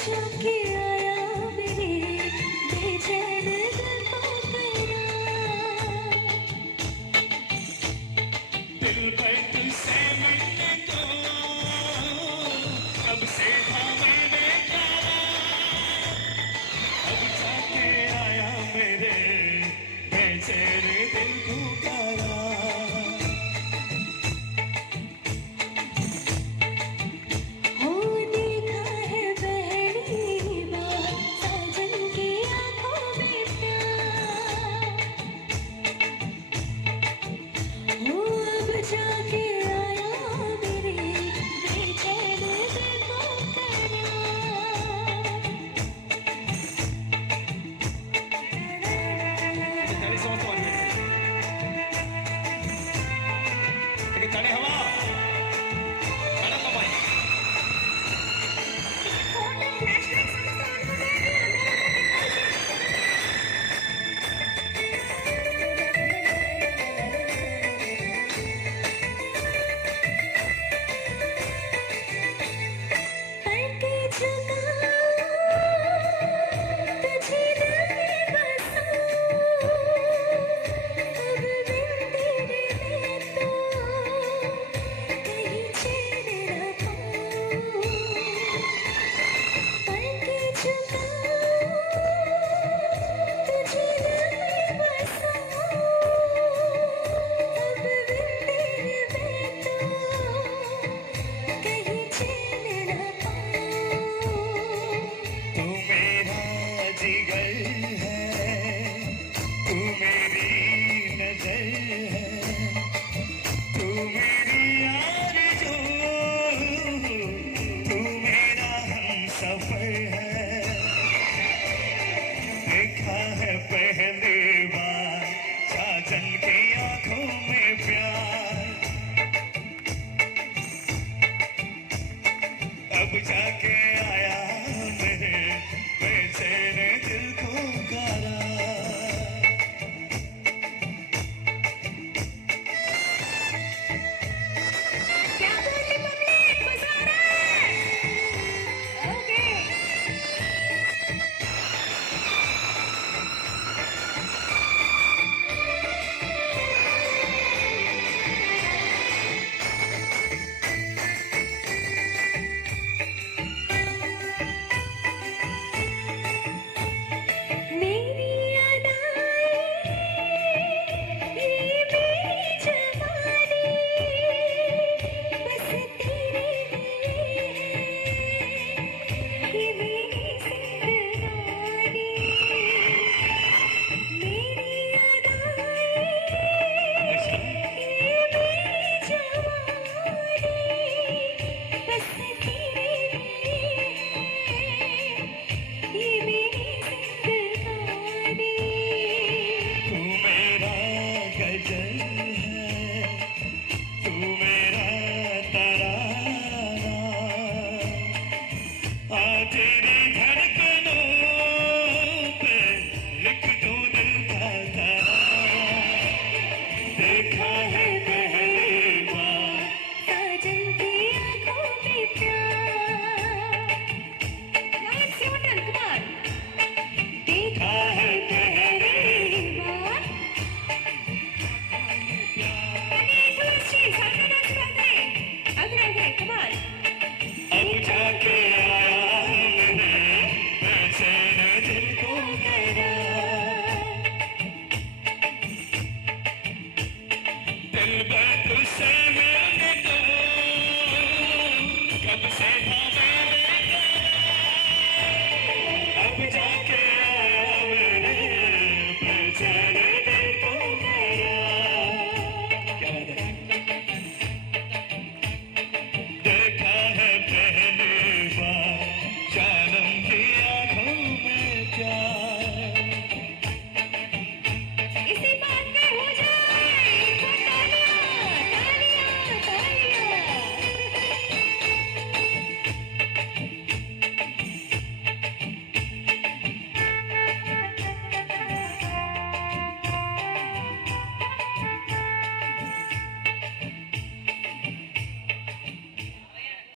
जाके आया मेरे बेचैन दिल को तेरा। दिल भर तुझसे मिलने को कब से था मैंने प्यारा, अब जाके आया मेरे बेचैन दिल को प्यारा। हो देखा है पहली बार साजन की आंखों में प्यार। हो अब जाके आया मेरे बेचैन दिल को तेरा। ताली समस्त मानिए, लेकिन ताली हवा गाना कमाई। पलके झुका तुझे दिल में बसाऊं, अब बिन तेरे मैं तो कहीं चैन न पाऊं। पलके झुका तुझे दिल में बसाऊं, अब बिन तेरे मैं तो कहीं चैन न पाऊं। तू मेरा जिगर है, तू मेरी नजर है, तू मेरी आरज़ू, तू मेरा हमसफर है। देखा है पहली बार साजन की आंखों में प्यार, अब जाके आया मेरे बेचैन दिल को गारा। क्या बोली पब्लिक, मजा आ रहा है? ओके। मेरी अदाएं, ये मेरी जवानी, बस तेरे लिए है, ये मेरी जिंदगानी। मेरी अदाएं, ये मेरी जवानी, बस तेरे लिए है, ये मेरी जिंदगानी। तू मेरा गजल है, तू मेरा तराना, आ तेरी धड़कनों पे लिख दूं दिल का तराना। देखा है पहली बार साजन की आंखों में प्यार। come on. देखा है पहली बार। अरे तुलसी सामने नाच करते हैं। आगे come on. अब जाके आया मैंने बेचैन दिल को करा। दिल भर तुझसे